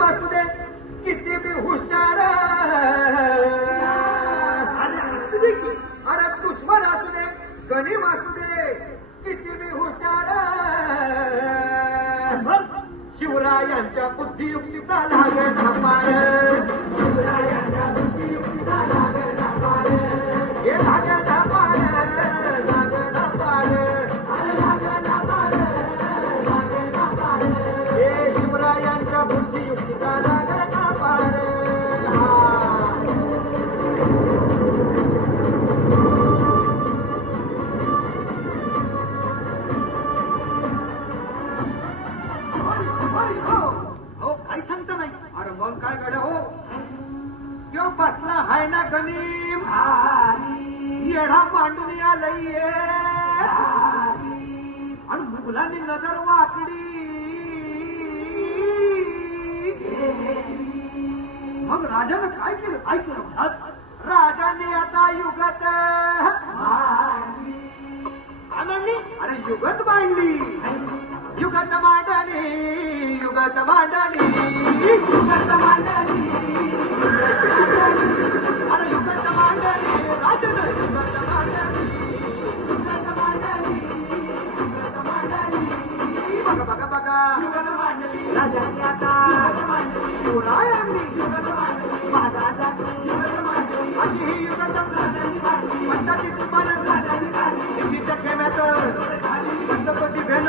वासू दे किती बी हुशार, अरे दुश्मन असू दे गणिम असू दे किती बी हुशार, शिवरायांच्या बुद्धियुक्तीचा लागला पार, शिवरायांच्या बुद्धियुक्तीचा लागला पार, हे लागला पार, लागला पार, लागला पार, लागला पार, हे शिवरायांच्या बुद्धियुक्तीचा लागला पार. काय सांगता नाही? अरे मग काय गड हो, त्यो बसला हाय ना गणिम, येढा मांडून आलंय आणि मुलांनी नजर वाकडी, मग राजानं काय केलं? काय केलं? राजाने आता युगत मांडली. अरे युगत मांडली, युगत मांडली, युगत मांडली, युगत मांडली, अरे युगत मांडली, राजानं युगत मांडली, युगत मांडली, युगत मांडली, बघा बघा बघा युगत मांडली, राजाने आता युगत मांडली, शिवरायांनी युगत मांडली, महाराजांनी युगत मांडली, अशी ही युगत मांडली, पंचाची चुपान सिद्धीच्या खेम्यात पंतपती भेन